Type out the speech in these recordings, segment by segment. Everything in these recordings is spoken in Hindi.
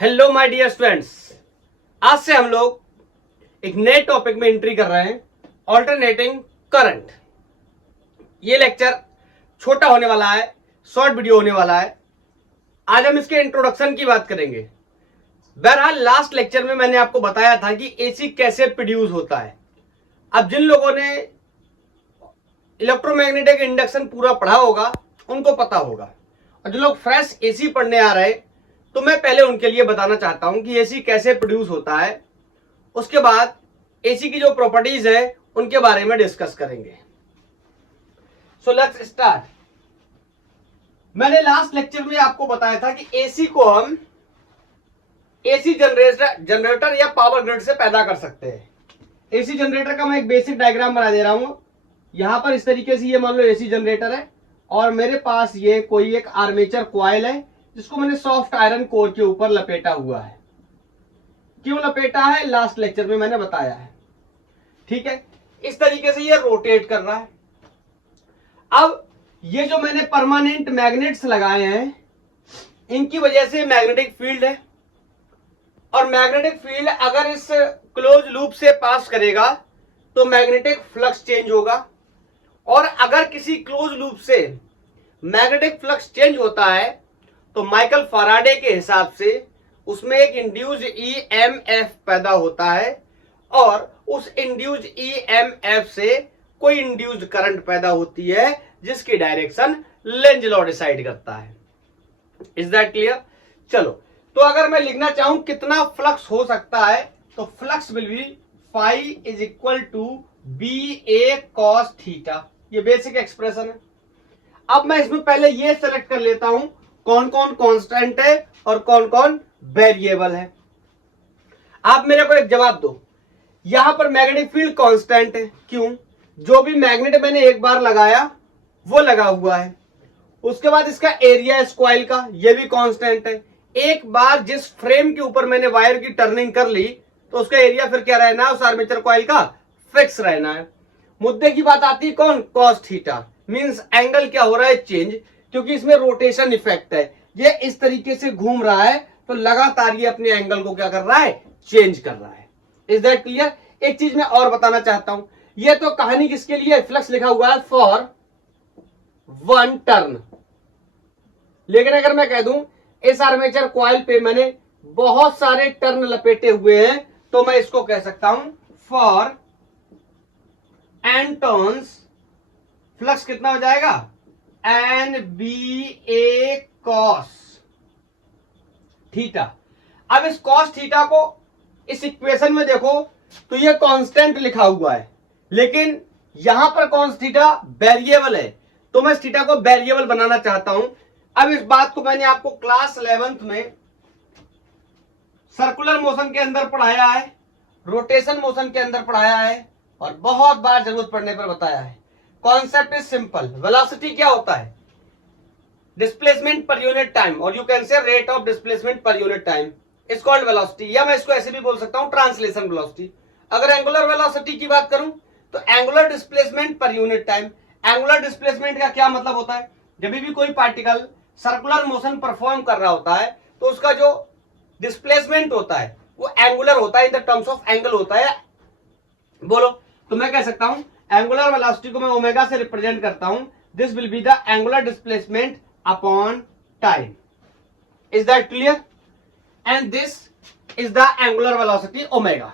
हेलो माय डियर स्टूडेंट्स, आज से हम लोग एक नए टॉपिक में एंट्री कर रहे हैं, ऑल्टरनेटिंग करंट। ये लेक्चर छोटा होने वाला है, शॉर्ट वीडियो होने वाला है। आज हम इसके इंट्रोडक्शन की बात करेंगे। बहरहाल लास्ट लेक्चर में मैंने आपको बताया था कि एसी कैसे प्रोड्यूस होता है। अब जिन लोगों ने इलेक्ट्रोमैग्नेटिक इंडक्शन पूरा पढ़ा होगा उनको पता होगा, और जो लोग फ्रेश एसी पढ़ने आ रहे हैं तो मैं पहले उनके लिए बताना चाहता हूं कि एसी कैसे प्रोड्यूस होता है। उसके बाद एसी की जो प्रॉपर्टीज है उनके बारे में डिस्कस करेंगे। So let's start. मैंने लास्ट लेक्चर में आपको बताया था कि एसी को हम एसी जनरेटर या पावर ग्रिड से पैदा कर सकते हैं। एसी जनरेटर का मैं एक बेसिक डायग्राम बना दे रहा हूं। यहां पर इस तरीके से ये मान लो एसी जनरेटर है, और मेरे पास ये कोई एक आर्मेचर कॉइल है जिसको मैंने सॉफ्ट आयरन कोर के ऊपर लपेटा हुआ है। क्यों लपेटा है, लास्ट लेक्चर में मैंने बताया है। ठीक है, इस तरीके से ये रोटेट कर रहा है। अब ये जो मैंने परमानेंट मैग्नेट्स लगाए हैं, इनकी वजह से मैग्नेटिक फील्ड है, और मैग्नेटिक फील्ड अगर इस क्लोज लूप से पास करेगा तो मैग्नेटिक फ्लक्स चेंज होगा, और अगर किसी क्लोज लूप से मैग्नेटिक फ्लक्स चेंज होता है तो माइकल फैराडे के हिसाब से उसमें एक इंड्यूस्ड ईएमएफ पैदा होता है, और उस इंड्यूस्ड ईएमएफ से कोई इंड्यूस्ड करंट पैदा होती है जिसकी डायरेक्शन लेंज लॉ डिसाइड करता है। Is that clear? चलो, तो अगर मैं लिखना चाहूं कितना फ्लक्स हो सकता है तो flux will be phi is equal to B A cos theta. ये बेसिक एक्सप्रेशन है। अब मैं इसमें पहले ये सेलेक्ट कर लेता हूं कौन कौन कांस्टेंट है और कौन कौन वेरिएबल है। आप मेरे को एक जवाब दो। यहां पर मैग्नेटिक फील्ड कांस्टेंट है। क्यों? जो भी मैग्नेट मैंने एक बार लगाया वो लगा हुआ है। उसके बाद इसका एरिया इस कॉइल का, ये भी कांस्टेंट है। एक बार जिस फ्रेम के ऊपर मैंने वायर की टर्निंग कर ली तो उसका एरिया फिर क्या रहना है, उस आर्मेचर कॉइल का फिक्स रहना है। मुद्दे की बात आती है कौन? Cos theta. मींस एंगल क्या हो रहा है, चेंज, क्योंकि इसमें रोटेशन इफेक्ट है। ये इस तरीके से घूम रहा है तो लगातार ये अपने एंगल को क्या कर रहा है, चेंज कर रहा है। Is that clear? एक चीज मैं और बताना चाहता हूं। ये तो कहानी किसके लिए, फ्लक्स लिखा हुआ है फॉर वन टर्न, लेकिन अगर मैं कह दूं इस आर्मेचर कॉइल पे मैंने बहुत सारे टर्न लपेटे हुए हैं तो मैं इसको कह सकता हूं फॉर एन टर्न्स। फ्लक्स कितना हो जाएगा, N B A cos theta. अब इस कॉस थीटा को इस इक्वेशन में देखो तो ये कांस्टेंट लिखा हुआ है, लेकिन यहां पर कॉस थीटा वेरिएबल है, तो मैं इस थीटा को वेरिएबल बनाना चाहता हूं। अब इस बात को मैंने आपको क्लास 11th में सर्कुलर मोशन के अंदर पढ़ाया है, रोटेशन मोशन के अंदर पढ़ाया है, और बहुत बार जरूरत पड़ने पर बताया है। Concept is simple. वेलोसिटी क्या होता है, डिस्प्लेसमेंट पर यूनिट टाइम, और you can say rate of displacement per unit time is called velocity, या मैं इसको ऐसे भी बोल सकता हूं ट्रांसलेशन वेलोसिटी। अगर एंगुलर वेलोसिटी की बात करूं तो angular displacement per unit time. Angular displacement का क्या मतलब होता है, जब भी कोई पार्टिकल सर्कुलर मोशन परफॉर्म कर रहा होता है तो उसका जो डिस्प्लेसमेंट होता है वो एंगुलर होता है, in the terms of angle होता है। बोलो, तो मैं कह सकता हूं एंगुलर वेलोसिटी को मैं ओमेगा से रिप्रेजेंट करता हूं। This will be the angular displacement upon time. Is that clear? And this is the angular velocity omega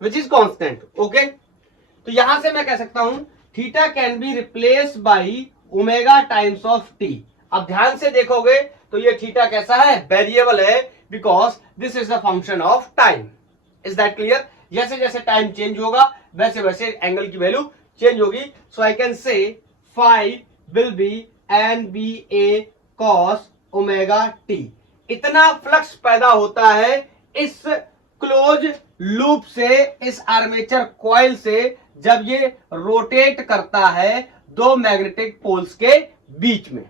which is constant. Okay, तो यहां से मैं कह सकता हूं theta can be replace by omega times of T. अब ध्यान से देखोगे तो ये थीटा कैसा है, वेरिएबल है, because this is the function of time. Is that clear? जैसे जैसे टाइम चेंज होगा वैसे वैसे एंगल की वैल्यू चेंज होगी। So I can say phi will be N B A cos omega T. इतना फ्लक्स पैदा होता है इस क्लोज लूप से, इस आर्मेचर कॉइल से, जब ये रोटेट करता है दो मैग्नेटिक पोल्स के बीच में।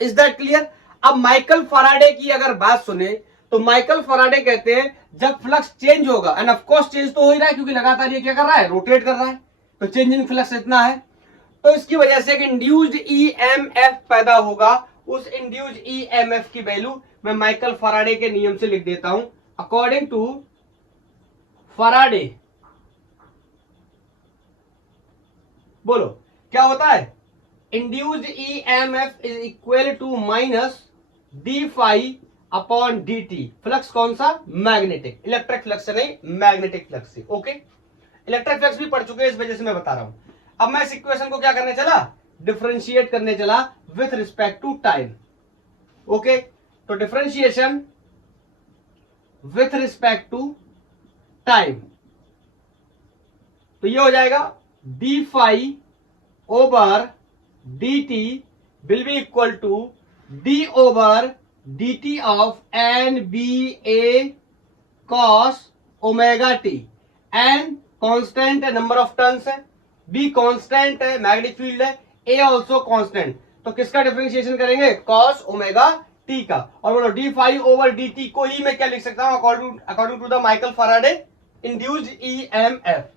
Is that clear? अब माइकल फैराडे की अगर बात सुने तो माइकल फैराडे कहते हैं जब फ्लक्स चेंज होगा, एंड ऑफ कोर्स चेंज तो हो ही रहा है क्योंकि लगातार ये क्या कर रहा है, रोटेट कर रहा है, तो चेंज इन फ्लक्स इतना है, तो इसकी वजह से एक इंड्यूस्ड ईएमएफ पैदा होगा। उस इंड्यूस ईएमएफ की वैल्यू मैं माइकल फैराडे के नियम से लिख देता हूं। अकॉर्डिंग टू फैराडे, बोलो क्या होता है, induced EMF is equal to minus D phi upon D T. Flux कौन सा, मैग्नेटिक, इलेक्ट्रिक फ्लक्स से नहीं, मैग्नेटिक फ्लक्स से। ओके, इलेक्ट्रिक फ्लक्स भी पढ़ चुके हैं, इस वजह से मैं बता रहा हूं। अब मैं इस इक्वेशन को क्या करने चला, डिफरेंशिएट करने चला with respect to time. Okay, तो differentiation with respect to time, तो ये हो जाएगा D phi over D T will be equal to D over D T of N B A cos omega T. N constant है, नंबर ऑफ टर्न्स है, बी कांस्टेंट है, मैग्नेटिक फील्ड है, ए ऑल्सो कांस्टेंट। तो किसका डिफरेंशिएशन करेंगे, कॉस ओमेगा टी का। और बोलो D phi over D T को ही मैं क्या लिख सकता हूं, according to the Michael Faraday induced EMF.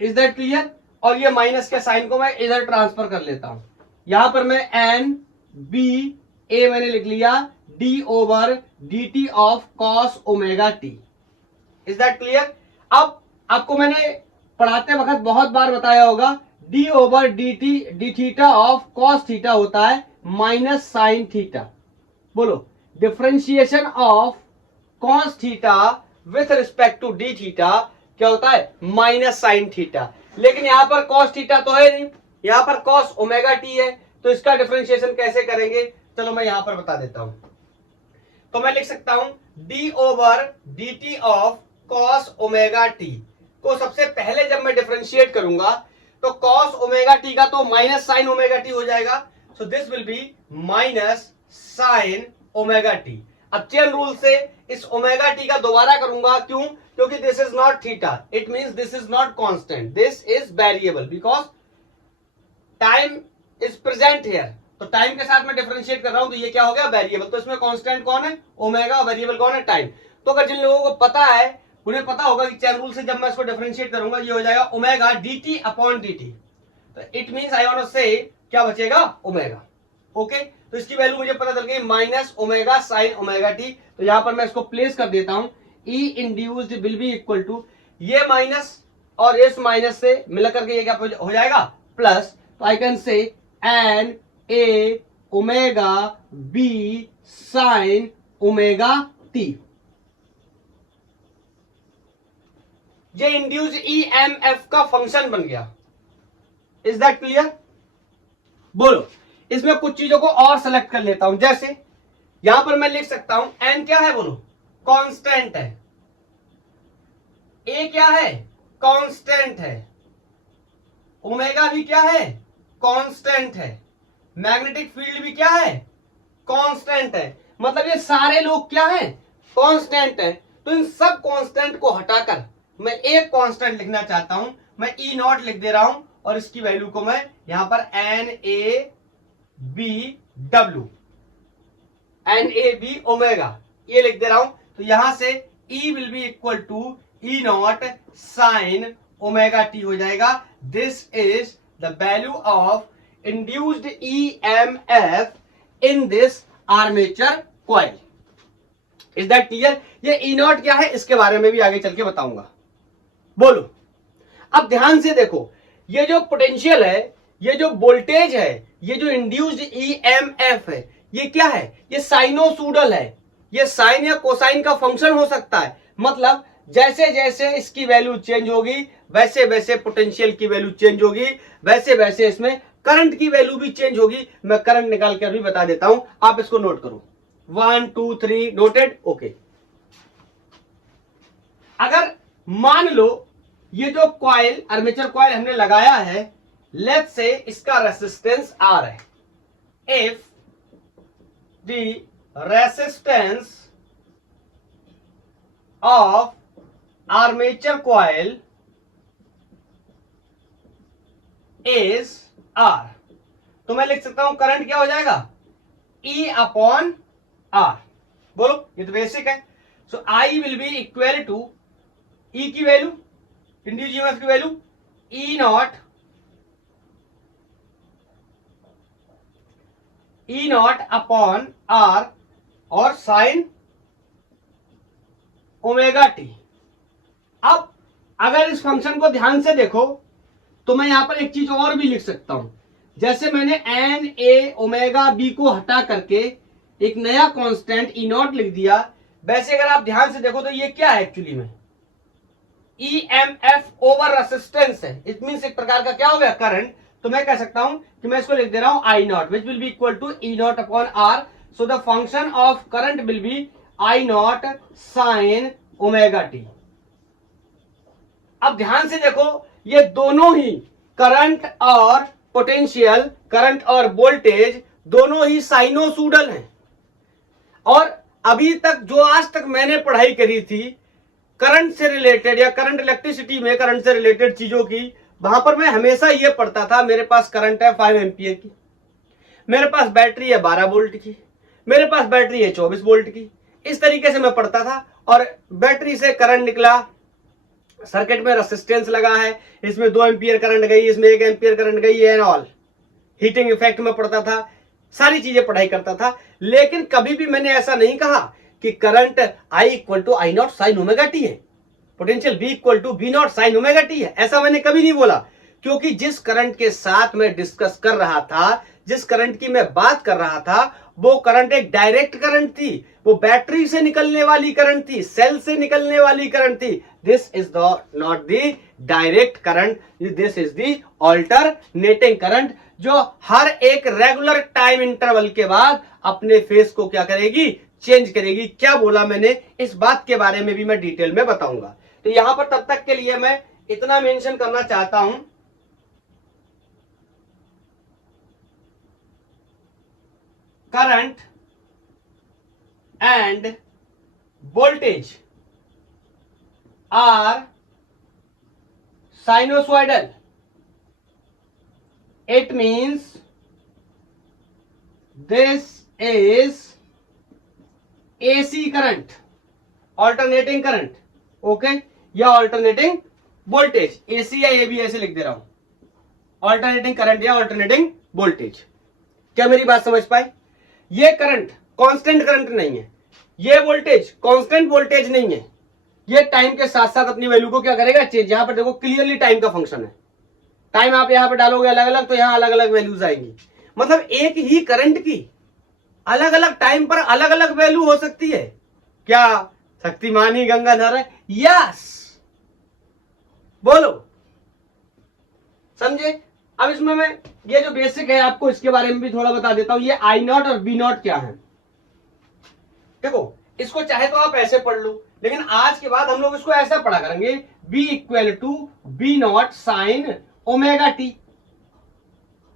Is that clear. और ये माइनस के साइन को मैं इधर ट्रांसफर कर लेता हूं, यहां पर मैं एन बी ए मैंने लिख लिया D over D T of cos omega T. Is that clear. अब आपको मैंने पढ़ाते वक्त बहुत बार बताया होगा, D over D T D theta of cos theta होता है माइनस साइन थीटा। बोलो differentiation of cos theta with respect to D theta क्या होता है, माइनस साइन थीटा। लेकिन यहां पर कॉस थीटा तो है नहीं, यहां पर कॉस ओमेगा टी है, तो इसका डिफरेंशिएशन कैसे करेंगे, चलो मैं यहां पर बता देता हूं। तो मैं लिख सकता हूं D over D T of cos omega T को सबसे पहले जब मैं डिफरेंशिएट करूंगा तो कॉस ओमेगा टी का तो माइनस साइन ओमेगा टी हो जाएगा, so this will be minus sign omega T. अब चेन रूल से इस ओमेगा टी का दोबारा करूंगा, क्यों, क्योंकि this is not theta, it means this is not constant, this is variable because time is present here. तो टाइम के साथ मैं डिफरेंशिएट कर रहा हूं, तो ये क्या हो गया, वेरिएबल। तो इसमें कांस्टेंट कौन है, ओमेगा, वेरिएबल कौन है, टाइम। तो अगर जिन लोगों को पता है उन्हें पता होगा कि चेन रूल से जब मैं इसको डिफरेंशिएट करूंगा ये हो जाएगा ओमेगा dt अपॉन dt। तो it means I want to say क्या बचेगा, ओमेगा। ओके, तो इसकी वैल्यू मुझे पता चल गई minus omega sine omega T. तो यहां पर मैं इसको प्लेस कर देता हूं, E induced will be equal to ये माइनस और इस माइनस से मिलकर के ये क्या हो जाएगा, प्लस। तो I can say N A omega B sine omega T. ये इंड्यूस ईएमएफ का फंक्शन बन गया। Is that clear. बोलो इसमें कुछ चीजों को और सेलेक्ट कर लेता हूं, जैसे यहां पर मैं लिख सकता हूं एन क्या है, बोलो कांस्टेंट है, ए क्या है, कांस्टेंट है, ओमेगा भी क्या है, कांस्टेंट है, मैग्नेटिक फील्ड भी क्या है, कांस्टेंट है। मतलब ये सारे लोग क्या हैं, कांस्टेंट है। तो इन सब कांस्टेंट को हटाकर मैं एक कांस्टेंट लिखना चाहता हूं, मैं ई नॉट लिख दे रहा हूं और इसकी वैल्यू को मैं यहां पर N A B W, N A B omega ये लिख दे रहा हूं। तो यहां से E will be equal to E naught sine omega T हो जाएगा। This is the value of induced EMF in this armature coil. Is that clear. ये ई नॉट क्या है इसके बारे में भी आगे चल के बताऊंगा। बोलो अब ध्यान से देखो, ये जो पोटेंशियल है, ये जो वोल्टेज है, ये जो इंड्यूस्ड ईएमएफ है, ये क्या है, ये साइनोसुडल है। ये साइन या कोसाइन का फंक्शन हो सकता है। मतलब जैसे जैसे इसकी वैल्यू चेंज होगी वैसे वैसे पोटेंशियल की वैल्यू चेंज होगी, वैसे वैसे इसमें करंट की वैल्यू भी चेंज होगी। मैं करंट निकाल कर भी बता देता हूं, आप इसको नोट करो। 1 2 3 नोटेड। ओके, अगर मान लो ये जो कॉइल आर्मेचर कॉइल हमने लगाया है, लेट्स से इसका रेसिस्टेंस आर है। If the resistance of armature coil is R, तो मैं लिख सकता हूं करंट क्या हो जाएगा, ई अपॉन आर। बोलो ये तो बेसिक है। So I will be equal to E की वैल्यू, इंड्यूस ईएमएफ की value E naught E naught upon R और साइन ओमेगा टी। अब अगर इस फंक्शन को ध्यान से देखो तो मैं यहां पर एक चीज और भी लिख सकता हूं, जैसे मैंने एन ए ओमेगा बी को हटा करके एक नया कांस्टेंट ई नॉट लिख दिया, वैसे अगर आप ध्यान से देखो तो ये क्या है एक्चुअली में, ईएमएफ ओवर रेसिस्टेंस है। इट मींस एक प्रकार का क्या हो गया, करंट। तो मैं कह सकता हूं कि मैं इसको लिख दे रहा हूं I naught which will be equal to E naught upon R. So the function of current will be I naught sine omega T. अब ध्यान से देखो ये दोनों ही करंट और पोटेंशियल, करंट और वोल्टेज दोनों ही साइनोसुडल हैं। और अभी तक जो आज तक मैंने पढ़ाई करी थी करंट से रिलेटेड या करंट इलेक्ट्रिसिटी में करंट से रिलेटेड चीजों की, वहां पर मैं हमेशा ये पढ़ता था मेरे पास करंट है 5 एम्पियर की, मेरे पास बैटरी है 12 वोल्ट की, मेरे पास बैटरी है 24 वोल्ट की। इस तरीके से मैं पढ़ता था और बैटरी से करंट निकला, सर्किट में रेसिस्टेंस लगा है, इसमें 2 एम्पियर करंट गई, इसमें 1 एम्पियर करंट गई, एंड ऑल। हीटिंग इफेक्ट में पढ़ता था, सारी चीजें पढ़ाई करता था। लेकिन कभी भी मैंने ऐसा नहीं कहा कि current I equal to I naught sine omega T है, potential V equal to V naught sine omega T है। ऐसा मैंने कभी नहीं बोला, क्योंकि जिस करंट के साथ मैं डिस्कस कर रहा था, जिस करंट की मैं बात कर रहा था, वो करंट एक डायरेक्ट करंट थी, वो बैटरी से निकलने वाली करंट थी, सेल से निकलने वाली करंट थी। This is the not the direct current, this is the alternating current, जो हर एक रेगुलर टाइम इंटरवल के बाद अपने फेस को क्या करेगी, चेंज करेगी। क्या बोला मैंने, इस बात के बारे में भी मैं डिटेल में बताऊंगा। तो यहां पर तब तक के लिए मैं इतना मेंशन करना चाहता हूं, current and voltage are sinusoidal. It means this is AC current, alternating current, okay, या ऑल्टरनेटिंग वोल्टेज। AC या AB ऐसे लिख दे रहा हूं, ऑल्टरनेटिंग करंट या ऑल्टरनेटिंग वोल्टेज। क्या मेरी बात समझ पाए? ये करंट कांस्टेंट करंट नहीं है, ये वोल्टेज कांस्टेंट वोल्टेज नहीं है, ये टाइम के साथ साथ अपनी वैल्यू को क्या करेगा, चेंज। यहां पर देखो क्लियरली टाइम का फंक्शन है, टाइम आप यहां पर डालोगे अलग अलग तो यहां अलग अलग वैल्यूज आएंगी। मतलब एक ही करंट की अलग अलग टाइम पर अलग अलग वैल्यू हो सकती है। क्या शक्तिमान ही गंगाधर है? यस, बोलो, समझे? अब इसमें मैं ये जो बेसिक है आपको इसके बारे में भी थोड़ा बता देता हूं। ये आई नॉट और बी नॉट क्या है, देखो इसको चाहे तो आप ऐसे पढ़ लो, लेकिन आज के बाद हम लोग इसको ऐसा पढ़ा करेंगे, B equal to B not sine omega T.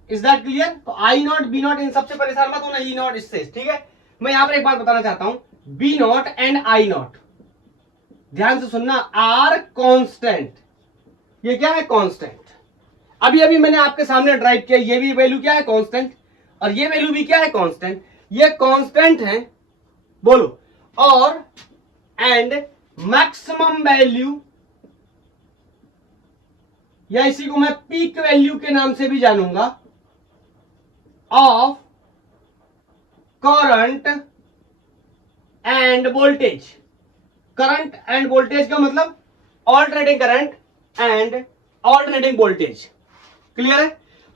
Is that clear? तो आई नॉट बी नॉट इन सबसे परेशान मत होना, ई नॉट इससे, ठीक है। मैं यहां पर एक बात बताना चाहता हूं, B not and I not, ध्यान से सुनना, आर कांस्टेंट। ये क्या है? कांस्टेंट। अभी अभी मैंने आपके सामने ड्राइव किया, ये भी वैल्यू क्या है? कांस्टेंट। और ये वैल्यू भी क्या है? कांस्टेंट। ये कांस्टेंट है, बोलो। और एंड मैक्सिमम वैल्यू, या इसी को मैं पीक वैल्यू के नाम से भी जानूंगा, of current and voltage. Current and voltage का मतलब alternating current and alternating voltage. Clear है?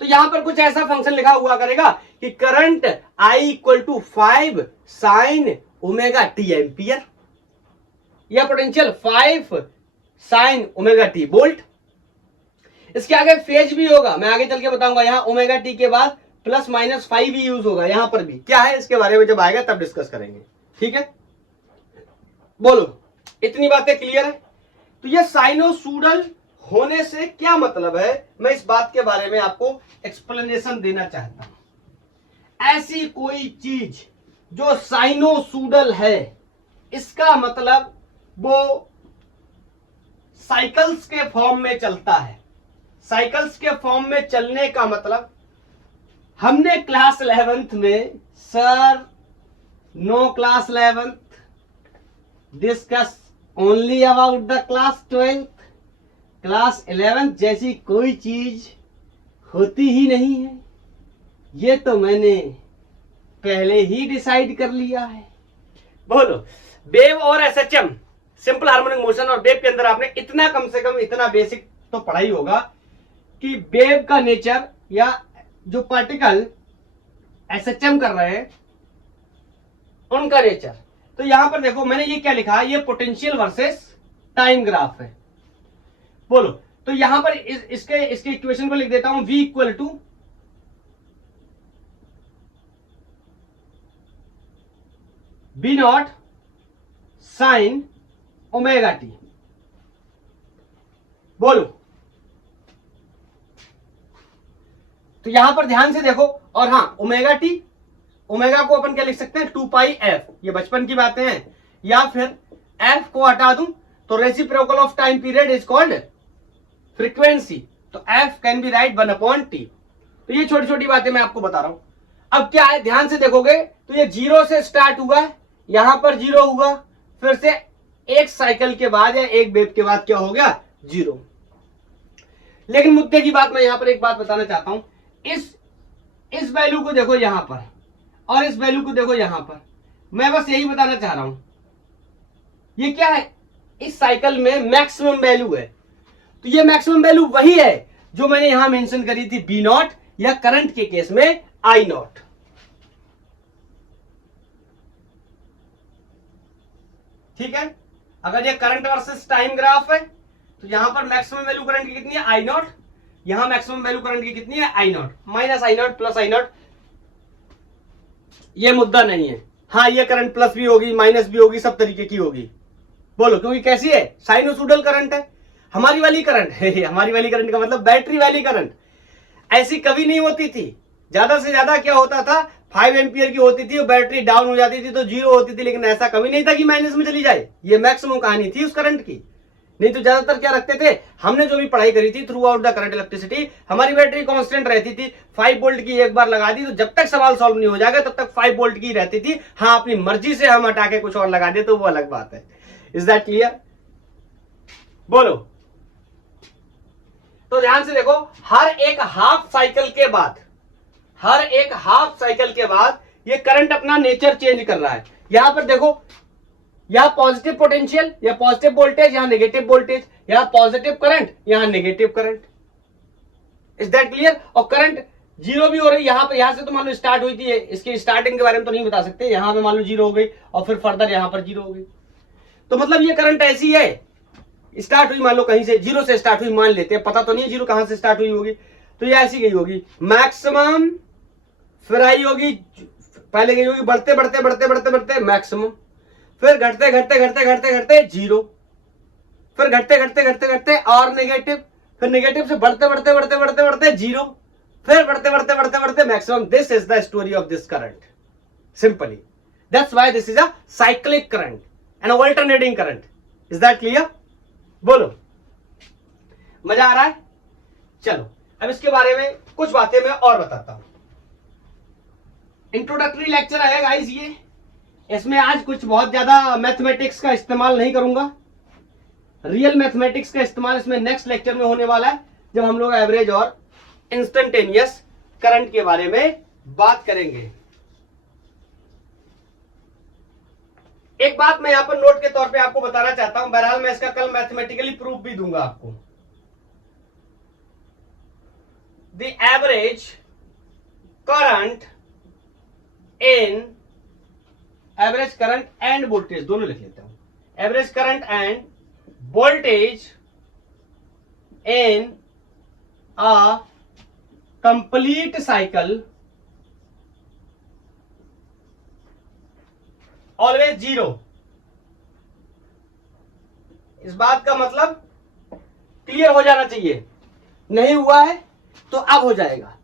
तो यहां पर कुछ ऐसा फंक्शन लिखा हुआ करेगा कि current I equal to 5 sine omega T ampere, या potential 5 sine omega T volt. इसके आगे फेज भी होगा, मैं आगे चल के बताऊंगा। यहां ओमेगा टी के बाद प्लस माइनस 5 भी यूज होगा, यहां पर भी क्या है इसके बारे में जब आएगा तब डिस्कस करेंगे, ठीक है। बोलो, इतनी बातें क्लियर है? तो ये साइनोसुडल होने से क्या मतलब है, मैं इस बात के बारे में आपको एक्सप्लेनेशन देना चाहता हूं। ऐसी कोई चीज जो साइनोसुडल है, इसका मतलब वो साइकिल्स के फॉर्म में चलता है। साइकिल्स के फॉर्म में चलने का मतलब, हमने क्लास 11th में, sir no class 11th, discuss only about the class 12th, class 11th जैसी कोई चीज होती ही नहीं है। ये तो मैंने पहले ही डिसाइड कर लिया है। बोलो, वेव और एसएचएम, सिंपल हार्मोनिक मोशन और वेव के अंदर आपने इतना, कम से कम इतना बेसिक तो पढ़ा ही होगा कि वेव का नेचर या जो पार्टिकल एसएचएम कर रहे हैं उनका नेचर। तो यहां पर देखो मैंने ये क्या लिखा है, ये पोटेंशियल वर्सेस टाइम ग्राफ है। बोलो, तो यहां पर इसके इक्वेशन को लिख देता हूं, v equal to B not sine omega T. बोलो, तो यहां पर ध्यान से देखो, और हाँ ओमेगा टी, ओमेगा को अपन क्या लिख सकते हैं, 2 पाई एफ, ये बचपन की बातें हैं, या फिर एफ को हटा दूं तो reciprocal of time period is called frequency, तो F can be write 1/t। तो ये छोटी छोटी बातें मैं आपको बता रहा हूं। अब क्या है, ध्यान से देखोगे तो ये 0 से स्टार्ट हुआ, यहां पर 0 हुआ, फिर से एक साइकिल के बाद या एक वेव के बाद क्या हो गया, 0। लेकिन मुद्दे की बात, मैं यहां पर एक बात बताना चाहता हूं, इस वैल्यू को देखो यहां पर और इस वैल्यू को देखो यहां पर, मैं बस यही बताना चाह रहा हूं, ये क्या है, इस साइकिल में मैक्सिमम वैल्यू है। तो ये मैक्सिमम वैल्यू वही है जो मैंने यहां मेंशन करी थी, बी नॉट, या करंट के केस में आई नॉट। ठीक है, अगर ये करंट वर्सेस टाइम ग्राफ है तो यहां पर मैक्सिमम वैल्यू करंट की कितनी है, आई नॉट, यहां मैक्सिमम वैल्यू करंट की कितनी है, I naught, minus I naught plus I naught, ये मुद्दा नहीं है। हाँ, ये करंट प्लस भी होगी, माइनस भी होगी, सब तरीके की होगी। बोलो, क्योंकि कैसी है, साइनोसोडल करंट है, हमारी वाली करंट है। हमारी वाली करंट का मतलब बैटरी वाली करंट, ऐसी कभी नहीं होती थी। ज्यादा से ज्यादा क्या होता था, 5 एम्पियर की होती थी, बैटरी डाउन हो जाती थी तो 0 होती थी, लेकिन ऐसा कभी नहीं था कि माइनस में चली जाए। ये मैक्सिमम कहानी थी उस करंट की। नहीं तो ज्यादातर क्या रखते थे, हमने जो भी पढ़ाई करी थी through out the current electricity, हमारी बैटरी कांस्टेंट रहती थी, 5 वोल्ट की एक बार लगा दी तो जब तक सवाल सॉल्व नहीं हो जाएगा तब तक 5 वोल्ट की रहती थी। हाँ, अपनी मर्जी से हम हटा के कुछ और लगा दे तो वो अलग बात है। Is that clear? बोलो, तो ध्यान से देखो, हर एक हाफ साइकिल के बाद, हर एक हाफ साइकिल के बाद ये करंट अपना नेचर चेंज कर रहा है। यहां पर देखो, यहां पॉजिटिव पोटेंशियल या पॉजिटिव वोल्टेज, यहां नेगेटिव वोल्टेज, यहां पॉजिटिव करंट, यहां negative current. Is that clear? और करंट 0 भी हो रही, यहां पर, यहां से तो मान लो स्टार्ट हुई थी, इसकी स्टार्टिंग के बारे में तो नहीं बता सकते, यहां पे मान लो 0 हो गई और फिर फर्दर यहां पर 0 हो गई। तो मतलब ये करंट ऐसी है, स्टार्ट हुई मान लो कहीं से, 0 से स्टार्ट हुई मान लेते हैं, पता तो नहीं है 0 कहां से स्टार्ट हुई होगी, तो ये ऐसी गई होगी मैक्सिमम, फिर आई होगी, पहले गई होगी बढ़ते बढ़ते बढ़ते बढ़ते बढ़ते मैक्सिमम, फिर घटते घटते घटते घटते घटते 0, फिर घटते घटते घटते घटते और नेगेटिव, फिर नेगेटिव से बढ़ते बढ़ते बढ़ते बढ़ते बढ़ते 0, फिर बढ़ते बढ़ते बढ़ते बढ़ते maximum. This is the story of this current, simply. That's why this is a cyclic current and alternating current. Is that clear? बोलो, मजा आ रहा है? चलो, अब इसके बारे में कुछ बातें मैं और बताता हूं। इंट्रोडक्टरी लेक्चर है गाइस ये, इसमें आज कुछ बहुत ज्यादा मैथमेटिक्स का इस्तेमाल नहीं करूंगा, रियल मैथमेटिक्स का इस्तेमाल इसमें नेक्स्ट लेक्चर में होने वाला है, जब हम लोग एवरेज और इंस्टेंटेनियस करंट के बारे में बात करेंगे। एक बात मैं यहां पर नोट के तौर पे आपको बताना चाहता हूं, बहरहाल मैं इसका कल मैथमेटिकली प्रूफ भी दूंगा आपको। The average current in, average current and voltage दोनों लिख लेता हूं, average current and voltage in a complete cycle always 0। इस बात का मतलब क्लियर हो जाना चाहिए, नहीं हुआ है तो अब हो जाएगा।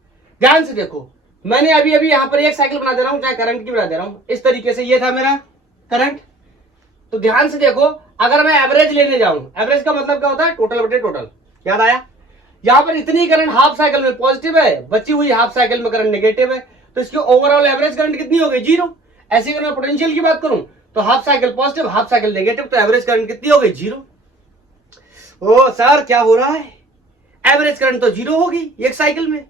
ध्यान से देखो, मैंने अभी अभी यहां पर एक साइकिल बना दे रहा हूं, चाहे करंट की बना दे रहा हूं, इस तरीके से ये था मेरा करंट। तो ध्यान से देखो, अगर मैं एवरेज लेने जाऊं, एवरेज का मतलब क्या होता है, टोटल बटे टोटल, याद आया? यहां पर इतनी करंट हाफ साइकिल में पॉजिटिव है, बची हुई हाफ साइकिल में करंट नेगेटिव है, तो इसकी ओवरऑल एवरेज करंट कितनी हो गई, 0। ऐसे अगर मैं पोटेंशियल की बात करूं तो half cycle positive, half cycle negative, तो एवरेज करंट कितनी हो गई, 0। ओ सर क्या हो रहा है, एवरेज करंट तो 0 होगी एक साइकिल में,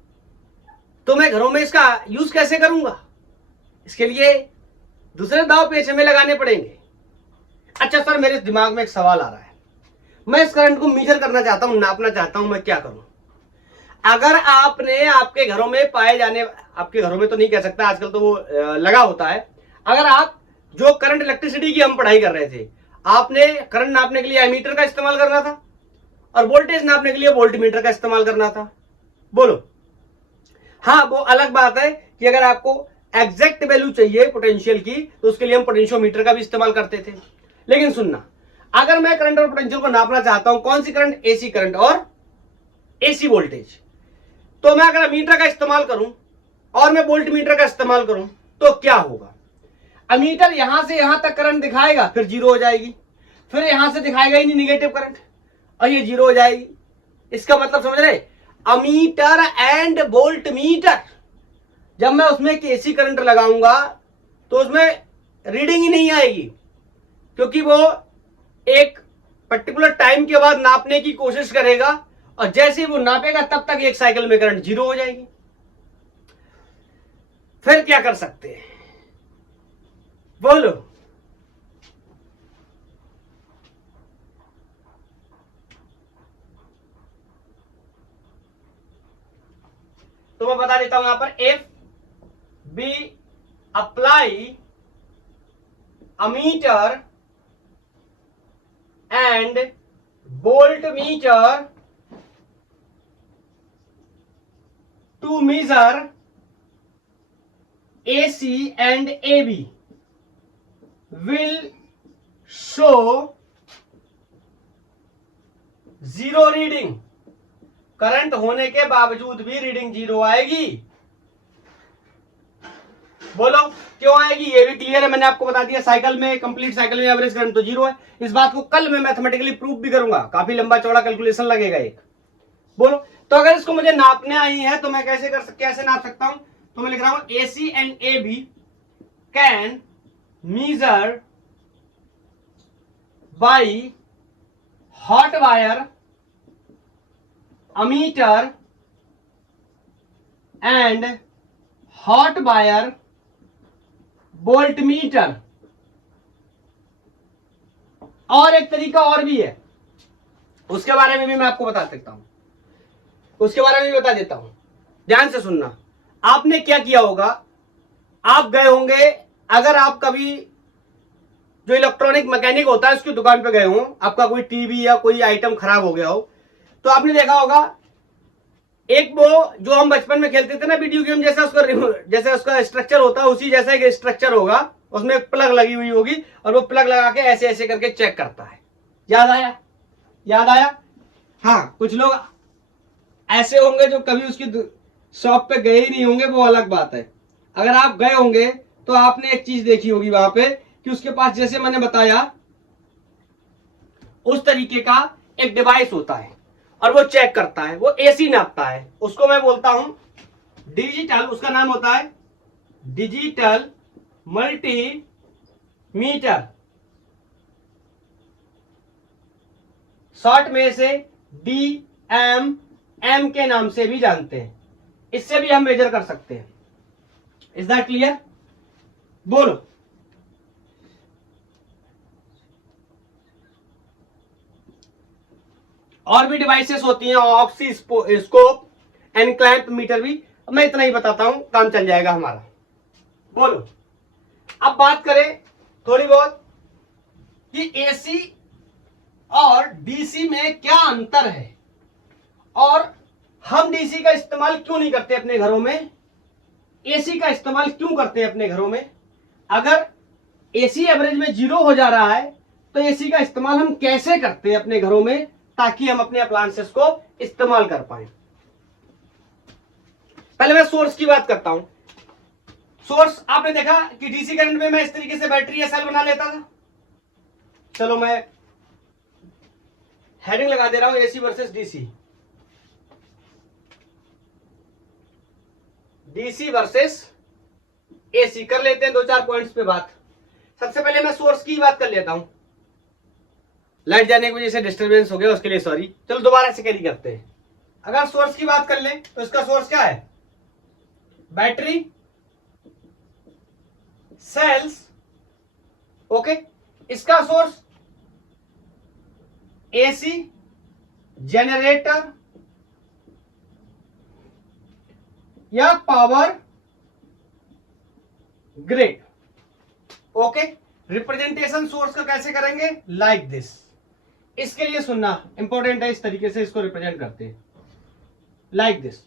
तो मैं घरों में इसका यूज कैसे करूंगा? इसके लिए दूसरे दाव पेच हमें लगाने पड़ेंगे। अच्छा सर, मेरे दिमाग में एक सवाल आ रहा है, मैं इस करंट को मेजर करना चाहता हूं, नापना चाहता हूं, मैं क्या करूं? अगर आपने आपके घरों में पाए जाने, आपके घरों में तो नहीं कह सकता, आजकल तो वो लगा होता है, अगर आप जो करंट इलेक्ट्रिसिटी की हम पढ़ाई कर रहे थे, आपने करंट नापने के लिए एमीटर का इस्तेमाल करना था और वोल्टेज नापने के लिए वोल्टमीटर का इस्तेमाल करना था। बोलो। हाँ, वो अलग बात है कि अगर आपको एग्जैक्ट वैल्यू चाहिए पोटेंशियल की तो उसके लिए हम पोटेंशियोमीटर का भी इस्तेमाल करते थे। लेकिन सुनना, अगर मैं करंट और पोटेंशियल को नापना चाहता हूं, कौन सी करंट? एसी करंट और एसी वोल्टेज, तो मैं अगर अमीटर का इस्तेमाल करूं और मैं वोल्टमीटर का इस्तेमाल करूं तो क्या होगा? अमीटर यहां से यहां तक करंट दिखाएगा, फिर जीरो हो जाएगी, फिर यहां से दिखाएगा ही नहीं निगेटिव करंट और ये जीरो हो जाएगी। इसका मतलब समझ रहे? अमीटर एंड वोल्टमीटर, जब मैं उसमें एसी करंट लगाऊंगा तो उसमें रीडिंग ही नहीं आएगी, क्योंकि वो एक पर्टिकुलर टाइम के बाद नापने की कोशिश करेगा और जैसे ही वो नापेगा तब तक एक साइकिल में करंट जीरो हो जाएगी। फिर क्या कर सकते हैं? बोलो। तो मैं बता देता हूं यहां पर, if we apply ammeter and voltmeter to measure AC and AB will show zero reading. करंट होने के बावजूद भी रीडिंग जीरो आएगी। बोलो क्यों आएगी? ये भी क्लियर है, मैंने आपको बता दिया। साइकिल में, कंप्लीट साइकिल में एवरेज करंट तो जीरो है। इस बात को कल मैं मैथमेटिकली प्रूफ भी करूंगा, काफी लंबा चौड़ा कैलकुलेशन लगेगा एक। बोलो, तो अगर इसको मुझे नापने आई है तो मैं कैसे नाप सकता हूं? तो मैं लिख रहा हूं AC and AB can measure by hot wire ammeter and hot wire voltmeter. और एक तरीका और भी है, उसके बारे में भी मैं आपको बता सकता हूं, उसके बारे में भी बता देता हूं, ध्यान से सुनना। आपने क्या किया होगा, आप गए होंगे, अगर आप कभी जो इलेक्ट्रॉनिक मैकेनिक होता है उसकी दुकान पे गए हो, आपका कोई टीवी या कोई आइटम खराब हो गया हो, तो आपने देखा होगा एक वो जो हम बचपन में खेलते थे ना वीडियो गेम, जैसा उसका स्ट्रक्चर होता है उसी जैसा एक स्ट्रक्चर होगा, उसमें एक प्लग लगी हुई होगी और वो प्लग लगा के ऐसे ऐसे करके चेक करता है। याद आया? याद आया? हाँ, कुछ लोग ऐसे होंगे जो कभी उसकी शॉप पे गए ही नहीं होंगे, वो अलग बात है। अगर आप गए होंगे तो आपने एक चीज देखी होगी वहां पे कि उसके पास, जैसे मैंने बताया, उस तरीके का एक डिवाइस होता है और वो चेक करता है, वो एसी नापता है। उसको मैं बोलता हूं डिजिटल, उसका नाम होता है डिजिटल मल्टीमीटर, शॉर्ट में से DMM के नाम से भी जानते हैं। इससे भी हम मेजर कर सकते हैं। Is that clear? बोलो। और भी डिवाइसेस होती हैं, ऑक्सीस्कोप एंड क्लैंप मीटर भी। मैं इतना ही बताता हूं, काम चल जाएगा हमारा। बोलो। अब बात करें थोड़ी बहुत कि एसी और डीसी में क्या अंतर है और हम डीसी का इस्तेमाल क्यों नहीं करते अपने घरों में, एसी का इस्तेमाल क्यों करते हैं अपने घरों में। अगर एसी एवरेज में जीरो हो जा रहा है तो एसी का इस्तेमाल हम कैसे करते हैं अपने घरों में, ताकि हम अपने अप्लायंसेस को इस्तेमाल कर पाए। पहले मैं सोर्स की बात करता हूं। सोर्स आपने देखा कि डीसी करंट में मैं इस तरीके से बैटरी या सेल बना लेता था। चलो मैं हेडिंग लगा दे रहा हूं, AC versus DC, DC versus AC कर लेते हैं, दो चार पॉइंट्स पे बात। सबसे पहले मैं सोर्स की बात कर लेता हूं। लाइट जाने की वजह से डिस्टरबेंस हो गया, उसके लिए सॉरी। चलो दोबारा से कैरी करते हैं। अगर सोर्स की बात कर लें तो इसका सोर्स क्या है? बैटरी सेल्स, ओके, इसका सोर्स एसी जनरेटर या power grid, okay. Representation source का कैसे करेंगे, लाइक दिस। इसके लिए सुनना इंपॉर्टेंट है, इस तरीके से इसको रिप्रेजेंट करते हैं, लाइक दिस।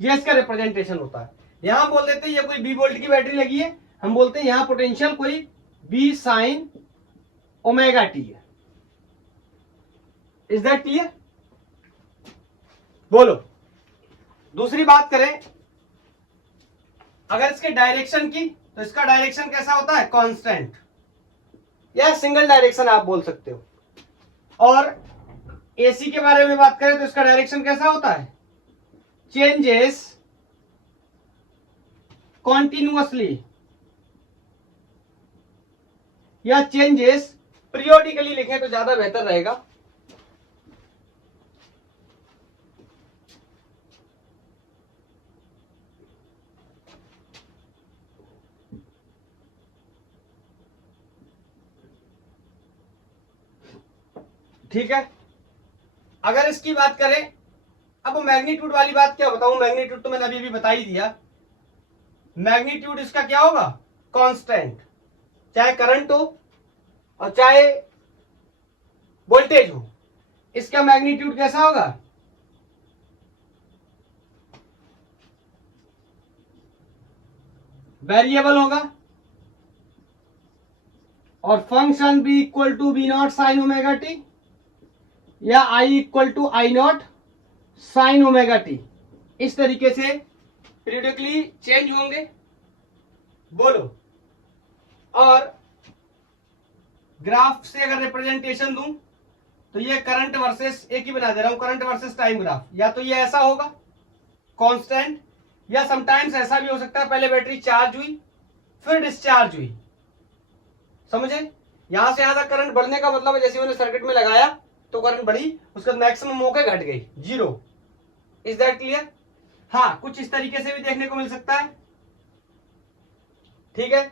ये इसका रिप्रेजेंटेशन होता है। यहां बोल देते हैं ये कोई बी वोल्ट की बैटरी लगी है, हम बोलते हैं यहां पोटेंशियल कोई बी साइन ओमेगा टी है। Is that clear? बोलो। दूसरी बात करें अगर इसके डायरेक्शन की, तो इसका डायरेक्शन कैसा होता है, कांस्टेंट या सिंगल डायरेक्शन आप बोल सकते हो। और एसी के बारे में बात करें तो इसका डायरेक्शन कैसा होता है, चेंजेस कॉन्टिन्यूअसली या चेंजेस पीरियोडिकली लिखें तो ज्यादा बेहतर रहेगा। ठीक है, अगर इसकी बात करें, अब मैग्नीट्यूड वाली बात क्या बताऊं, मैग्नीट्यूड तो मैंने अभी भी बता ही दिया। मैग्नीट्यूड इसका क्या होगा, कांस्टेंट, चाहे करंट हो और चाहे वोल्टेज हो, इसका मैग्नीट्यूड कैसा होगा, वेरिएबल होगा। और function B equal to B not sine omega T या I equal to I naught sine omega T, इस तरीके से पीरियडिकली चेंज होंगे। बोलो। और ग्राफ से अगर रिप्रेजेंटेशन दूं तो ये करंट वर्सेस, एक ही बना दे रहा हूं, करंट वर्सेस टाइम ग्राफ। या तो ये ऐसा होगा कांस्टेंट, या समटाइम्स ऐसा भी हो सकता है पहले बैटरी चार्ज हुई फिर डिस्चार्ज हुई, समझे। यहां से यहां तक करंट बढ़ने का मतलब है जैसे मैंने सर्किट में लगाया तो करंट बढ़ी, उसका मैक्सिमम होकर घट गई, जीरो। Is that clear? हाँ, कुछ इस तरीके से भी देखने को मिल सकता है, ठीक है।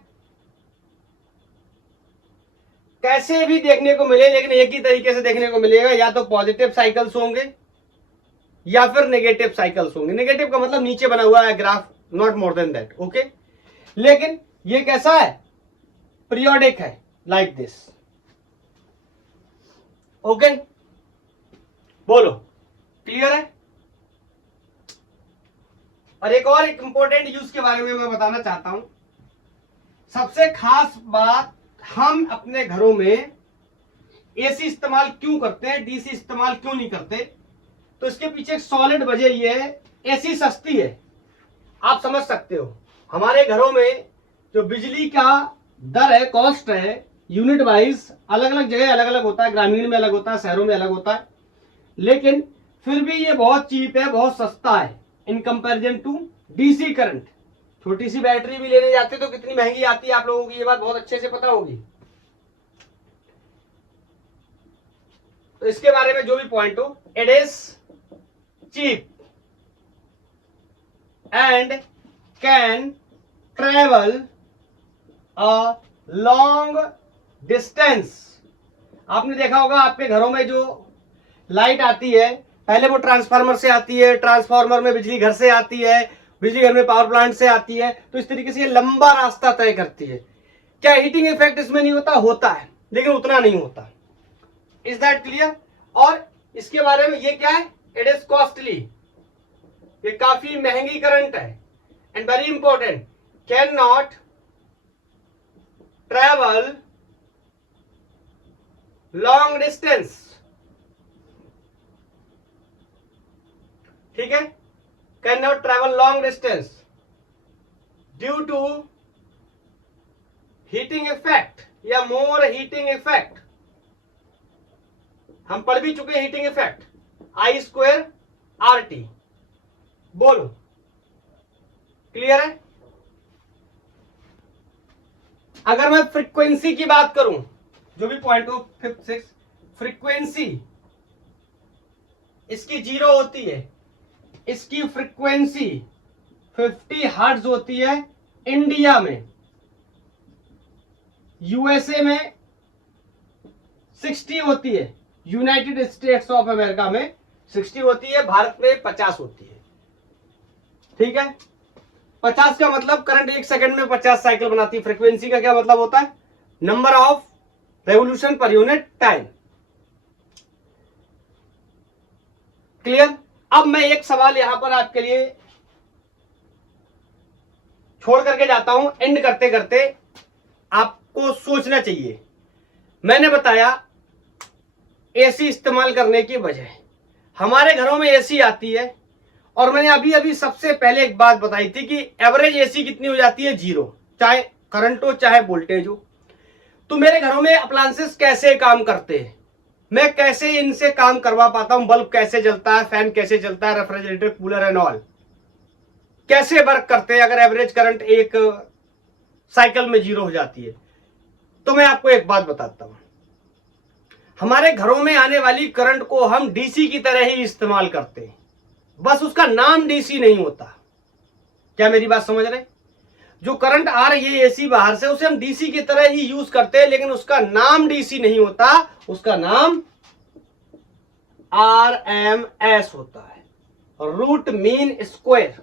कैसे भी देखने को मिले, लेकिन एक ही तरीके से देखने को मिलेगा, या तो पॉजिटिव साइकिल्स होंगे या फिर नेगेटिव साइकिल्स होंगे। नेगेटिव का मतलब नीचे बना हुआ है graph, not more than that, okay. लेकिन ये कैसा है, पीरियोडिक है, लाइक दिस, ओके। बोलो, क्लियर है? और एक इंपॉर्टेंट यूज के बारे में मैं बताना चाहता हूं। सबसे खास बात, हम अपने घरों में एसी इस्तेमाल क्यों करते हैं, डीसी इस्तेमाल क्यों नहीं करते, तो इसके पीछे एक सॉलिड वजह ये है, एसी सस्ती है, आप समझ सकते हो। हमारे घरों में जो बिजली का दर है, कॉस्ट है, यूनिट वाइज अलग अलग जगह अलग अलग होता है, ग्रामीण में अलग होता है, शहरों में अलग होता है, लेकिन फिर भी ये बहुत चीप है, बहुत सस्ता है in comparison to DC current. छोटी सी बैटरी भी लेने जाते तो कितनी महंगी आती है, आप लोगों को ये बात बहुत अच्छे से पता होगी। तो इसके बारे में जो भी पॉइंट हो, it is cheap and can travel a long distance. आपने देखा होगा आपके घरों में जो लाइट आती है, पहले वो ट्रांसफार्मर से आती है, ट्रांसफार्मर में बिजली घर से आती है, बिजली घर में पावर प्लांट से आती है, तो इस तरीके से ये लंबा रास्ता तय करती है। क्या हीटिंग इफेक्ट इसमें नहीं होता? होता है, लेकिन उतना नहीं होता। Is that clear? और इसके बारे में ये क्या है, इट इज कॉस्टली, ये काफी महंगी करंट है। And very important, can not travel long distance, ठीक है, can not travel long distance due to heating effect या मोर हीटिंग इफेक्ट। हम पढ़ भी चुके heating effect, I square R T. बोलो, क्लियर है? अगर मैं फ्रीक्वेंसी की बात करूं, जो भी पॉइंट हो, 5th 6th, फ्रीक्वेंसी इसकी 0 होती है, इसकी फ्रीक्वेंसी 50 हर्ट्ज होती है इंडिया में, यूएसए में 60 होती है, यूनाइटेड स्टेट्स ऑफ अमेरिका में 60 होती है, भारत में 50 होती है। ठीक है, 50 का मतलब करंट 1 सेकंड में 50 साइकिल बनाती है। फ्रीक्वेंसी का क्या मतलब होता है? Number of revolution per unit time. Clear? अब मैं एक सवाल यहां पर आपके लिए छोड़ करके जाता हूं, एंड करते करते आपको सोचना चाहिए। मैंने बताया एसी इस्तेमाल करने की वजह, हमारे घरों में एसी आती है, और मैंने अभी अभी सबसे पहले एक बात बताई थी कि एवरेज एसी कितनी हो जाती है? 0, चाहे करंट हो चाहे वोल्टेज हो। तो मेरे घरों में अप्लायंसेस कैसे काम करते हैं, मैं कैसे इनसे काम करवा पाता हूं, बल्ब कैसे जलता है, फैन कैसे चलता है, रेफ्रिजरेटर, कूलर एंड ऑल कैसे वर्क करते हैं अगर एवरेज करंट एक साइकिल में 0 हो जाती है। तो मैं आपको एक बात बताता हूं, हमारे घरों में आने वाली करंट को हम डीसी की तरह ही इस्तेमाल करते हैं, बस उसका नाम डीसी नहीं होता। क्या मेरी बात समझ रहे? जो करंट आ रही है एसी बाहर से, उसे हम डीसी की तरह ही यूज करते हैं, लेकिन उसका नाम डीसी नहीं होता, उसका नाम आरएमएस होता है, रूट मीन स्क्वायर।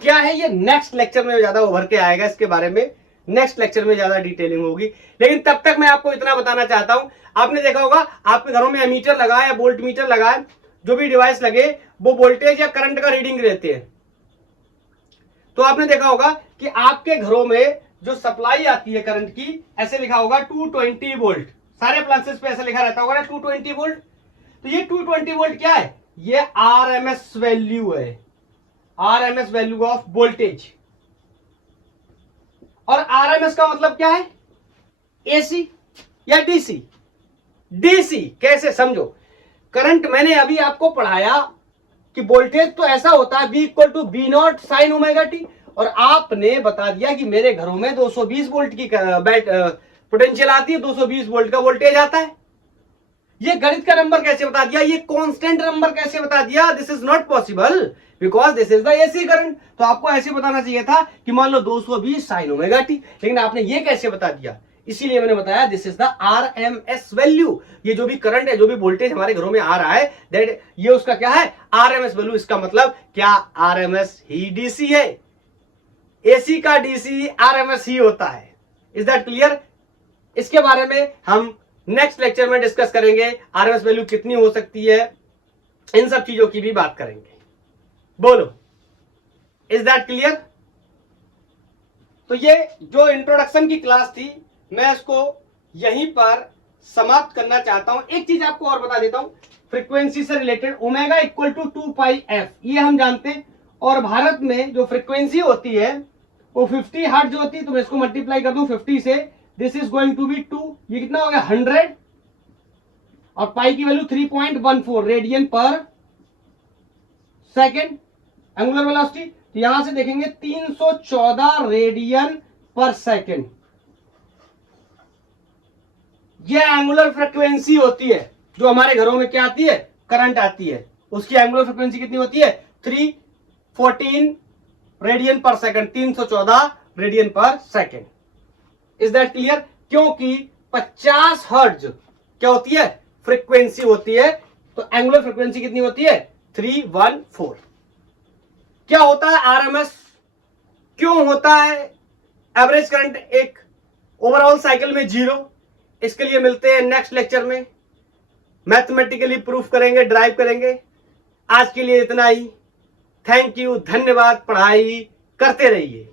क्या है ये? नेक्स्ट लेक्चर में ज्यादा उभर के आएगा, इसके बारे में नेक्स्ट लेक्चर में ज्यादा डिटेलिंग होगी। लेकिन तब तक मैं आपको इतना बताना चाहता हूं, आपने देखा होगा आपके घरों में एमीटर लगा है, वोल्ट मीटर लगा है, जो भी डिवाइस लगे वो वोल्टेज या करंट का रीडिंग लेते हैं। तो आपने देखा होगा कि आपके घरों में जो सप्लाई आती है करंट की, ऐसे लिखा होगा 220 वोल्ट, सारे अप्लायंसेस पे ऐसा लिखा रहता होगा ना 220 वोल्ट। तो ये 220 वोल्ट क्या है? ये आरएमएस वैल्यू है, आरएमएस वैल्यू ऑफ वोल्टेज। और आरएमएस का मतलब क्या है? एसी या डीसी? डीसी कैसे समझो? करंट मैंने अभी आपको पढ़ाया कि वोल्टेज तो ऐसा होता है, V equal to B not sine omega T, और आपने बता दिया कि मेरे घरों में 220 वोल्ट की पोटेंशियल आती है, 220 वोल्ट का वोल्टेज आता है। ये गणित का नंबर कैसे बता दिया? ये कांस्टेंट नंबर कैसे बता दिया? This is not possible because this is the AC current. तो आपको ऐसे बताना चाहिए था कि मान लो 220 साइन ओमेगा टी, लेकिन आपने ये कैसे बता दिया? इसीलिए मैंने बताया this is the RMS value. ये जो भी करंट है, जो भी वोल्टेज हमारे घरों में आ रहा है, दैट ये उसका क्या है? RMS value. इसका मतलब क्या आरएमएस ही डीसी है? एसी का डीसी आरएमएस ही होता है। Is that clear? इसके बारे में हम नेक्स्ट लेक्चर में डिस्कस करेंगे, आरएमएस वैल्यू कितनी हो सकती है, इन सब चीजों की भी बात करेंगे। बोलो, इज दैट क्लियर? तो ये जो इंट्रोडक्शन की क्लास थी, मैं इसको यहीं पर समाप्त करना चाहता हूं। एक चीज आपको और बता देता हूं, फ्रीक्वेंसी से related omega equal to 2πf, ये हम जानते हैं। और भारत में जो फ्रीक्वेंसी होती है वो 50 हर्ट्ज होती है। तो मैं इसको मल्टीप्लाई कर दूं 50 से, this is going to be 2, ये कितना हो गया? 100, और पाई की वैल्यू 3.14 रेडियन पर सेकेंड। एंगुलर वेलोसिटी तो यहां से देखेंगे 314 रेडियन पर सेकेंड। यह एंगुलर फ्रीक्वेंसी होती है जो हमारे घरों में क्या आती है? करंट आती है। उसकी एंगुलर फ्रीक्वेंसी कितनी होती है? 314 रेडियन पर सेकेंड, 314 रेडियन पर सेकेंड। Is that clear? क्योंकि 50 हर्ट्ज क्या होती है? फ्रीक्वेंसी होती है। तो एंगुलर फ्रीक्वेंसी कितनी होती है? 314। क्या होता है आरएमएस? क्यों होता है एवरेज करंट एक ओवरऑल साइकिल में 0? इसके लिए मिलते हैं नेक्स्ट लेक्चर में, मैथमेटिकली प्रूफ करेंगे, ड्राइव करेंगे। आज के लिए इतना ही। थैंक यू, धन्यवाद। पढ़ाई करते रहिए।